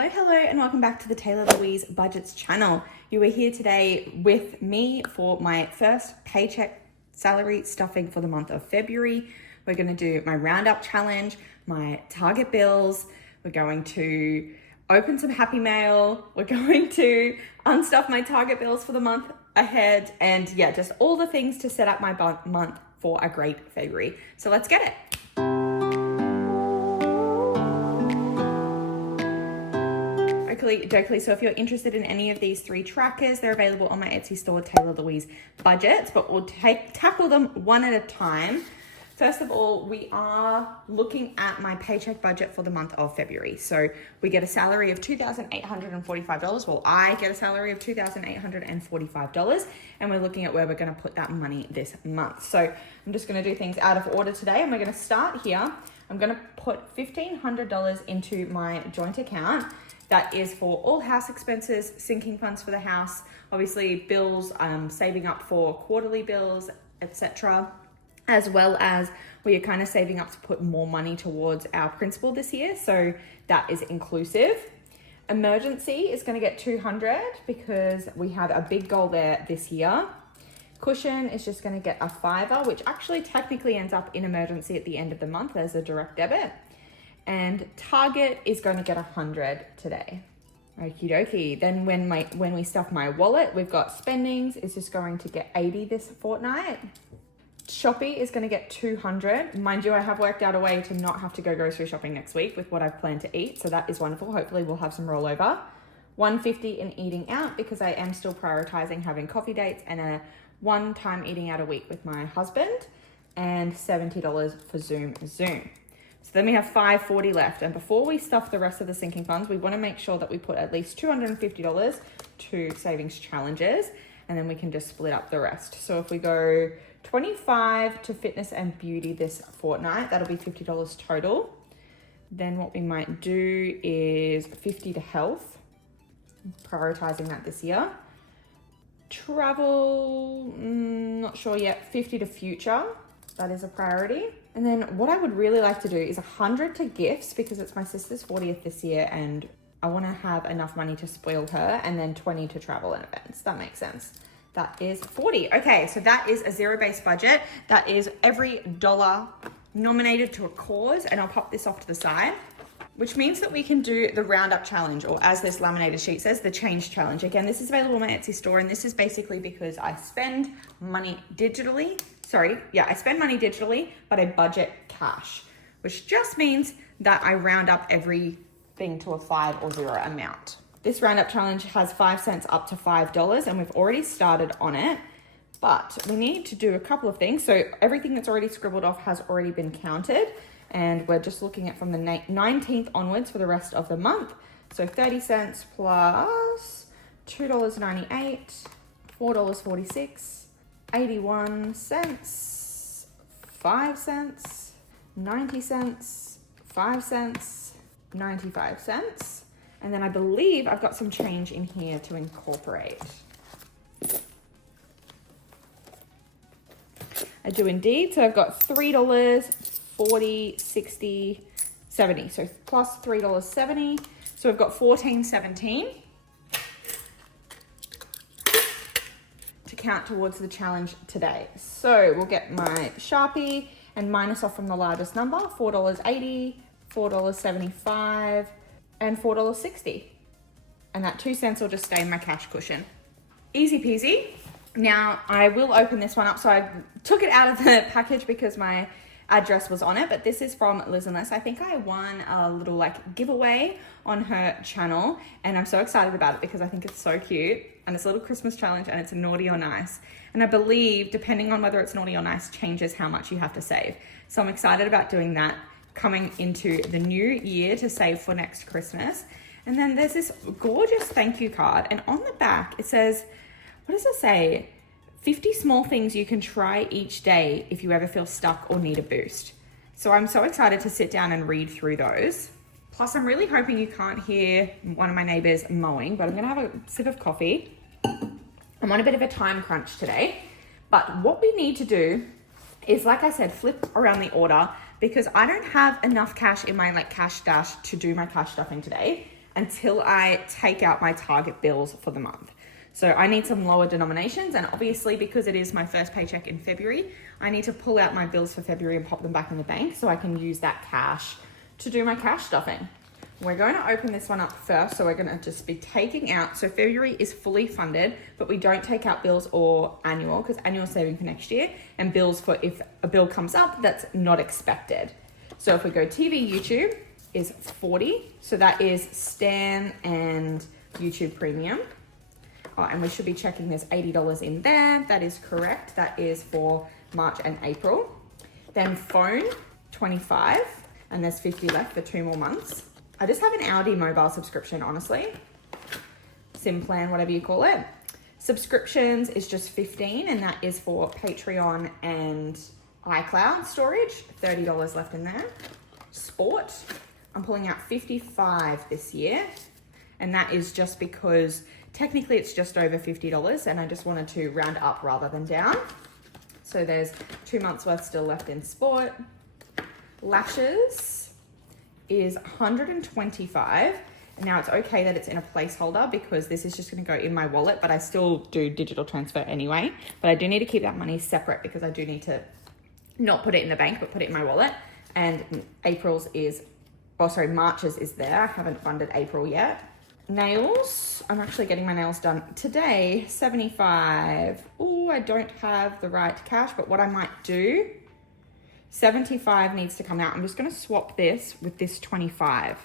Hello, and welcome back to the Taylah Louise Budgets channel. You are here today with me for my first paycheck salary stuffing for the month of February. We're going to do my roundup challenge, my target bills. We're going to open some happy mail. We're going to unstuff my target bills for the month ahead. And yeah, just all the things to set up my month for a great February. So let's get it. Dokely. So if you're interested in any of these three trackers, they're available on my Etsy store, Taylah Louise Budgets, but we'll tackle them one at a time. First of all, we are looking at my paycheck budget for the month of February. So we get a salary of $2,845. Well, I get a salary of $2,845, and we're looking at where we're going to put that money this month. So I'm just going to do things out of order today, and we're going to start here. I'm going to put $1,500 into my joint account. That is for all house expenses, sinking funds for the house, obviously bills, saving up for quarterly bills, etc. As well as we are kind of saving up to put more money towards our principal this year. So that is inclusive. Emergency is going to get $200 because we have a big goal there this year. Cushion is just going to get a $5, which actually technically ends up in emergency at the end of the month as a direct debit. And target is going to get $100 today. Okie dokie. Then when we stuff my wallet, we've got spendings is just going to get $80 this fortnight. Shopee is going to get $200. Mind you, I have worked out a way to not have to go grocery shopping next week with what I've planned to eat. So that is wonderful. Hopefully we'll have some rollover. $150 in eating out because I am still prioritizing having coffee dates and a one-time eating out a week with my husband. And $70 for Zoom. So then we have $540 left. And before we stuff the rest of the sinking funds, we want to make sure that we put at least $250 to savings challenges, and then we can just split up the rest. So if we go $25 to fitness and beauty this fortnight, that'll be $50 total. Then what we might do is $50 to health, prioritizing that this year. Travel, not sure yet, $50 to future. That is a priority. And then what I would really like to do is $100 to gifts because it's my sister's 40th this year and I want to have enough money to spoil her, and then $20 to travel and events. That makes sense. That is $40. Okay, so that is a zero-based budget. That is every dollar nominated to a cause, and I'll pop this off to the side, which means that we can do the roundup challenge, or as this laminated sheet says, the change challenge. Again, this is available on my Etsy store, and this is basically because I spend money digitally. I spend money digitally, but I budget cash, which just means that I round up everything to a 5 or 0 amount. This roundup challenge has 5 cents up to $5, and we've already started on it, but we need to do a couple of things. So everything that's already scribbled off has already been counted, and we're just looking at from the 19th onwards for the rest of the month. So 30 cents plus $2.98, $4.46, 81 cents, 5 cents, 90 cents, 5 cents, 95 cents. And then I believe I've got some change in here to incorporate. I do indeed. So I've got $3, 40, 60, 70. So plus $3.70. So we've got $14.17 to count towards the challenge today. So we'll get my Sharpie and minus off from the largest number, $4.80, $4.75, and $4.60. And that 2 cents will just stay in my cash cushion. Easy peasy. Now I will open this one up. So I took it out of the package because my address was on it, but this is from Liz and Les. I think I won a little giveaway on her channel, and I'm so excited about it because I think it's so cute, and it's a little Christmas challenge, and it's a naughty or nice. And I believe, depending on whether it's naughty or nice, changes how much you have to save. So I'm excited about doing that coming into the new year to save for next Christmas. And then there's this gorgeous thank you card, and on the back it says, what does it say? 50 small things you can try each day if you ever feel stuck or need a boost. So I'm so excited to sit down and read through those. Plus, I'm really hoping you can't hear one of my neighbors mowing, but I'm gonna have a sip of coffee. I'm on a bit of a time crunch today, but what we need to do is, like I said, flip around the order because I don't have enough cash in my cash stash to do my cash stuffing today. until I take out my target bills for the month. So I need some lower denominations, and obviously because it is my first paycheck in February, I need to pull out my bills for February and pop them back in the bank so I can use that cash to do my cash stuffing. We're going to open this one up first, so we're going to just be taking out, so February is fully funded, but we don't take out bills or annual, because annual is saving for next year, and bills for if a bill comes up that's not expected. So if we go TV, YouTube is 40, so that is Stan and YouTube Premium. Oh, and we should be checking there's $80 in there. That is correct. That is for March and April. Then phone, 25, and there's 50 left for 2 more months. I just have an Audi mobile subscription, honestly. Sim plan, whatever you call it. Subscriptions is just 15, and that is for Patreon and iCloud storage. $30 left in there. Sport, I'm pulling out 55 this year, and that is just because technically it's just over $50, and I just wanted to round up rather than down. So there's 2 months worth still left in sport. Lashes is 125. Now it's okay that it's in a placeholder because this is just going to go in my wallet, but I still do digital transfer anyway. But I do need to keep that money separate because I do need to not put it in the bank, but put it in my wallet. And March's is there. I haven't funded April yet. Nails, I'm actually getting my nails done today, 75. Oh, I don't have the right cash, but what I might do, 75 needs to come out. I'm just going to swap this with this 25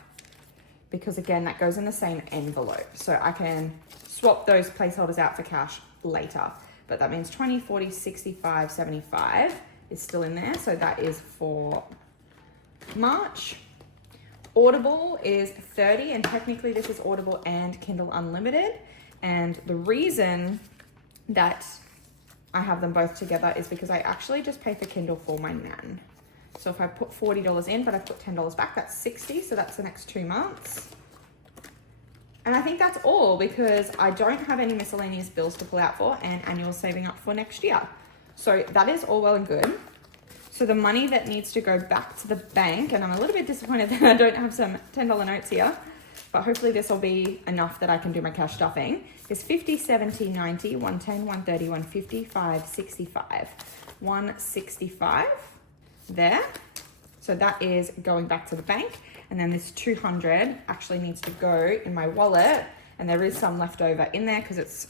because again, that goes in the same envelope. So I can swap those placeholders out for cash later, but that means 20, 40, 65, 75 is still in there. So that is for March. Audible is 30, and technically this is Audible and Kindle Unlimited. And the reason that I have them both together is because I actually just pay for Kindle for my nan. So if I put $40 in, but I put $10 back, that's 60. So that's the next 2 months. And I think that's all because I don't have any miscellaneous bills to pull out for and annual saving up for next year. So that is all well and good. So the money that needs to go back to the bank, and I'm a little bit disappointed that I don't have some $10 notes here, but hopefully this will be enough that I can do my cash stuffing, is 50, 70, 90, 110, 130, 150, 5, 65, 165 there. So that is going back to the bank. And then this 200 actually needs to go in my wallet. And there is some left over in there because it's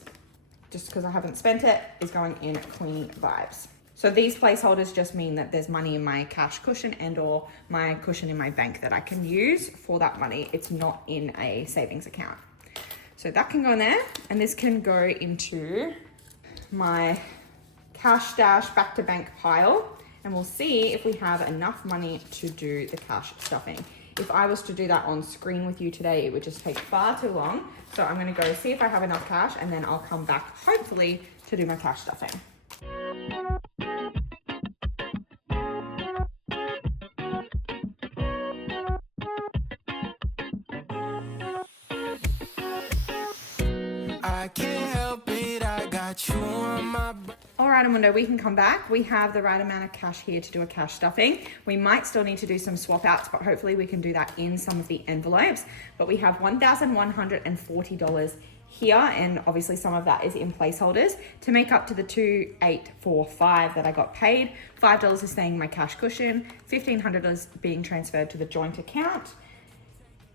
just because I haven't spent it, is going in Queen Vibes. So these placeholders just mean that there's money in my cash cushion and or my cushion in my bank that I can use for that money. It's not in a savings account. So that can go in there, and this can go into my cash stash back to bank pile, and we'll see if we have enough money to do the cash stuffing. If I was to do that on screen with you today, it would just take far too long. So I'm gonna go see if I have enough cash, and then I'll come back hopefully to do my cash stuffing. I can't help it, I got you on my... All right, Amundo, we can come back. We have the right amount of cash here to do a cash stuffing. We might still need to do some swap outs, but hopefully we can do that in some of the envelopes. But we have $1,140 here, and obviously some of that is in placeholders to make up to the $2,845 that I got paid. $5 is staying in my cash cushion, $1,500 being transferred to the joint account,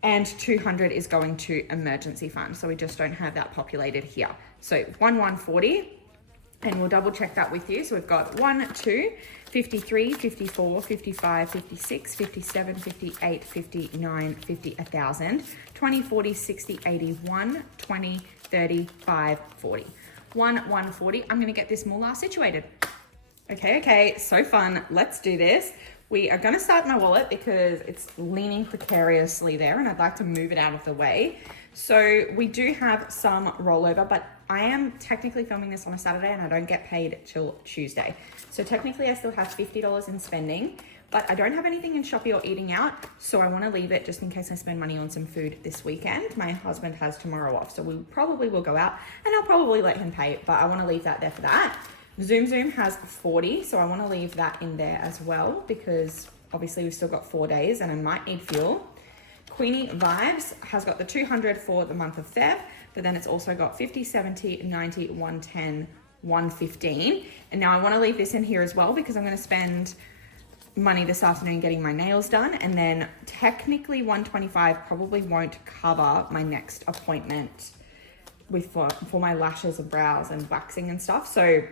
and $200 is going to emergency fund. So we just don't have that populated here. So 1,140, and we'll double check that with you. So we've got 1, 2, 53, 54, 55, 56, 57, 58, 59, 50, 1,000, 20, 40, 60, 80, 1, 20, 30, 5, 40. 1,140. I'm gonna get this moolah situated. Okay, so fun. Let's do this. We are gonna start my wallet because it's leaning precariously there and I'd like to move it out of the way. So we do have some rollover, but I am technically filming this on a Saturday and I don't get paid till Tuesday. So technically I still have $50 in spending, but I don't have anything in Shopee or eating out. So I wanna leave it just in case I spend money on some food this weekend. My husband has tomorrow off, so we probably will go out and I'll probably let him pay, but I wanna leave that there for that. Zoom has 40, so I want to leave that in there as well because obviously we've still got 4 days and I might need fuel. Queenie Vibes has got the 200 for the month of Feb, but then it's also got 50, 70, 90, 110, 115. And now I want to leave this in here as well because I'm going to spend money this afternoon getting my nails done, and then technically 125 probably won't cover my next appointment for my lashes and brows and waxing and stuff. So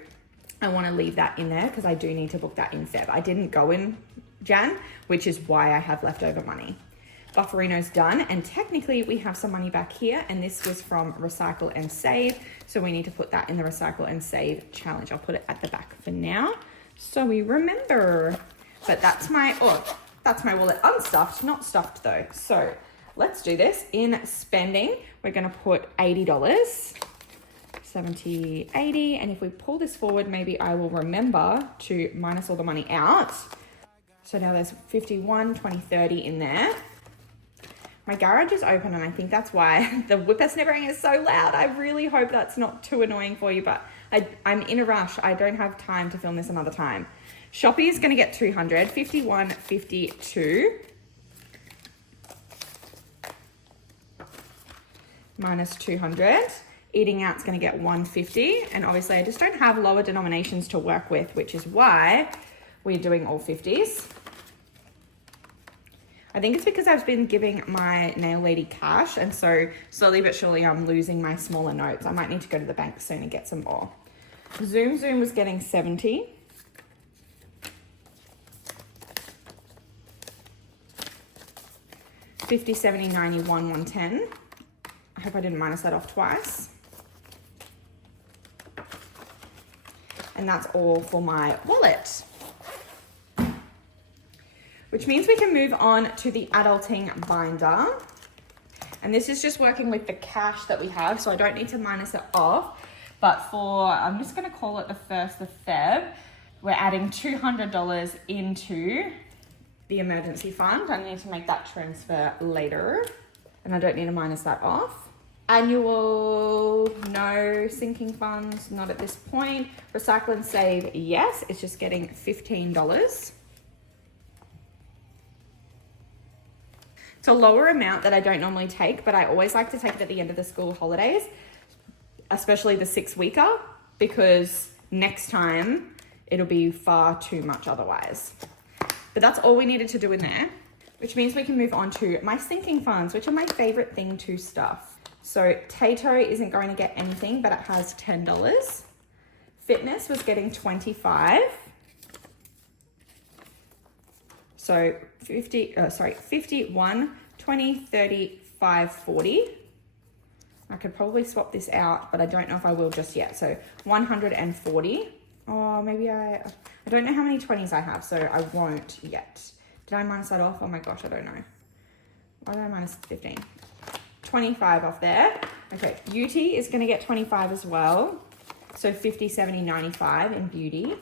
I want to leave that in there because I do need to book that in Feb. I didn't go in Jan, which is why I have leftover money. Bufferino's done, and technically we have some money back here, and this was from Recycle and Save, so we need to put that in the Recycle and Save challenge. I'll put it at the back for now so we remember. But that's my wallet unstuffed, not stuffed though. So let's do this. In spending, we're gonna put $80, 70, 80, and if we pull this forward, maybe I will remember to minus all the money out. So now there's 51, 20, 30 in there. My garage is open, and I think that's why the whippersnippering is so loud. I really hope that's not too annoying for you, but I'm in a rush. I don't have time to film this another time. Shopee is going to get 200, 51, 52. Minus 200. Eating out's going to get 150. And obviously I just don't have lower denominations to work with, which is why we're doing all 50s. I think it's because I've been giving my nail lady cash, and so slowly but surely I'm losing my smaller notes. I might need to go to the bank soon and get some more. Zoom was getting 70. $50, 70, 91, 110. I hope I didn't minus that off twice. And that's all for my wallet. Which means we can move on to the adulting binder. And this is just working with the cash that we have, so I don't need to minus it off. But I'm just gonna call it the 1st of Feb, we're adding $200 into the emergency fund. I need to make that transfer later, and I don't need to minus that off. Annual, no. Sinking funds, not at this point. Recycle and Save, yes, it's just getting $15. It's a lower amount that I don't normally take, but I always like to take it at the end of the school holidays, especially the 6-weeker, because next time it'll be far too much otherwise. But that's all we needed to do in there, which means we can move on to my sinking funds, which are my favorite thing to stuff. So Tato isn't going to get anything, but it has $10. Fitness was getting 25. So 51, 20, 30, 5, 40. I could probably swap this out, but I don't know if I will just yet. So 140. Oh, maybe I don't know how many 20s I have, so I won't yet. Did I minus that off? Oh my gosh, I don't know. Why did I minus 15? 25 off there. Okay, Beauty is gonna get 25 as well. So 50, 70, 95 in Beauty.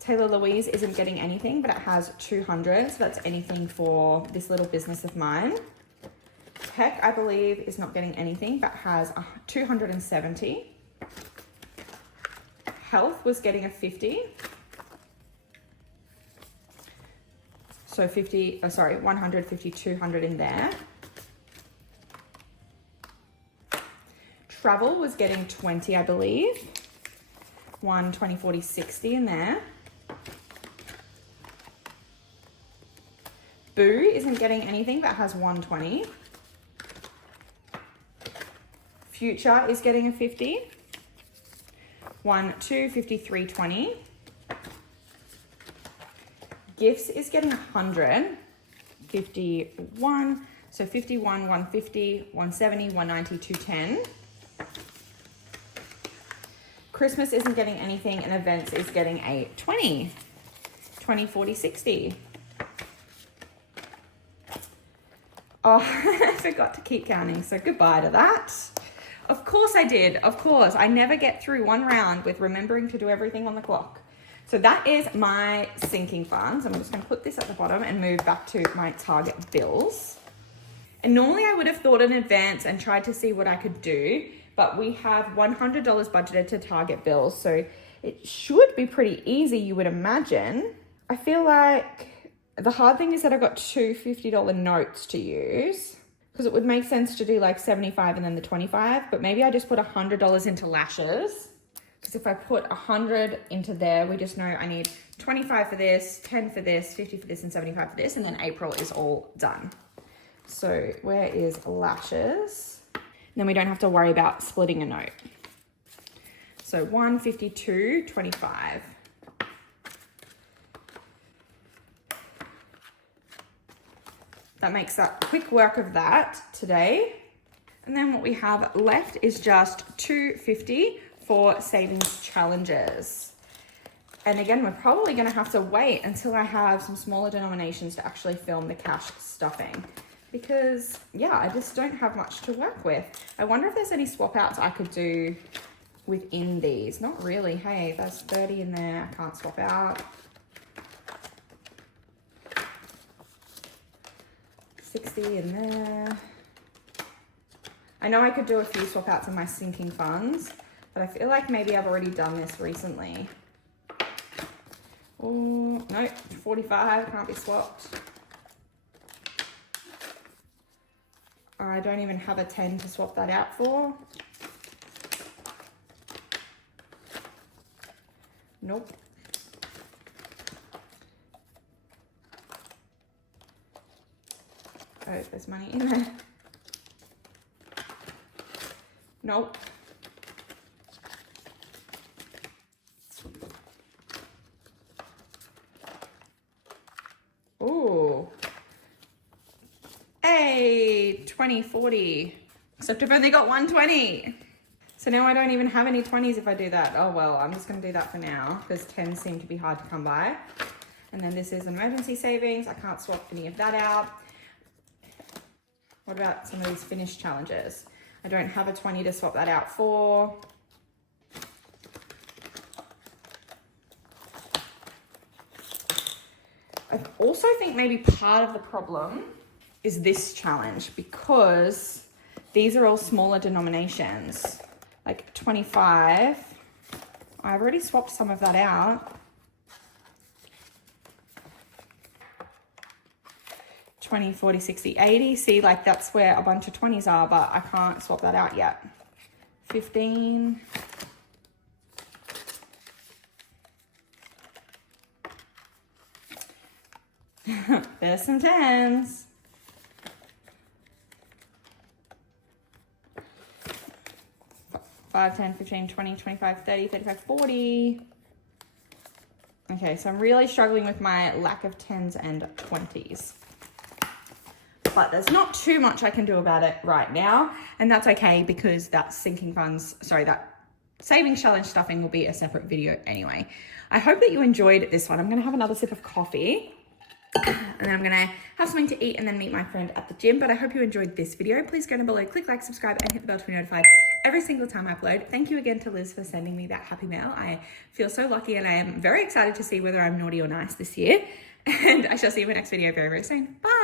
Taylah Louise isn't getting anything, but it has 200, so that's anything for this little business of mine. Tech, I believe, is not getting anything, but has 270. Health was getting a 50. So 150, 200 in there. Travel was getting 20, I believe. 1, 20, 40, 60 in there. Boo isn't getting anything, but has 120. Future is getting a 50. 1, 2, 53, 20. Gifts is getting 100. 51. So 51, 150, 170, 190, 210. Christmas isn't getting anything, and events is getting a 20. 20, 40, 60. Oh, I forgot to keep counting, so goodbye to that. Of course I did, of course. I never get through one round with remembering to do everything on the clock. So that is my sinking funds. I'm just gonna put this at the bottom and move back to my Target bills. And normally I would have thought in advance and tried to see what I could do, but we have $100 budgeted to Target bills, so it should be pretty easy, you would imagine. I feel like The hard thing is that I've got two $50 notes to use, because it would make sense to do like 75 and then the 25, but maybe I just put $100 into lashes. Because if I put 100 into there, we just know I need 25 for this, 10 for this, 50 for this, and 75 for this, and then April is all done. So where is lashes? And then we don't have to worry about splitting a note. So 152, 25. That makes that quick work of that today. And then what we have left is just $2.50 for savings challenges. And again, we're probably gonna have to wait until I have some smaller denominations to actually film the cash stuffing, because yeah, I just don't have much to work with. I wonder if there's any swap outs I could do within these. Not really. Hey, there's 30 in there, I can't swap out. 60 in there. I know I could do a few swap outs in my sinking funds, but I feel like maybe I've already done this recently. Oh, no, 45 can't be swapped. I don't even have a 10 to swap that out for. Nope. Oh, there's money in there. Nope. Ooh. Hey, 20, 40. Except I've only got 120. So now I don't even have any 20s if I do that. Oh well, I'm just gonna do that for now because 10s seem to be hard to come by. And then this is emergency savings. I can't swap any of that out. What about some of these finish challenges? I don't have a 20 to swap that out for. I also think maybe part of the problem is this challenge, because these are all smaller denominations, like 25. I've already swapped some of that out. 20, 40, 60, 80. See, like that's where a bunch of 20s are, but I can't swap that out yet. 15. There's some 10s. Five, 10, 15, 20, 25, 30, 35, 40. Okay, so I'm really struggling with my lack of 10s and 20s. But there's not too much I can do about it right now, and that's okay because that sinking funds, sorry, that savings challenge stuffing will be a separate video anyway. I hope that you enjoyed this one. I'm gonna have another sip of coffee and then I'm gonna have something to eat and then meet my friend at the gym. But I hope you enjoyed this video. Please go down below, click like, subscribe, and hit the bell to be notified every single time I upload. Thank you again to Liz for sending me that happy mail. I feel so lucky and I am very excited to see whether I'm naughty or nice this year. And I shall see you in my next video very, very soon. Bye.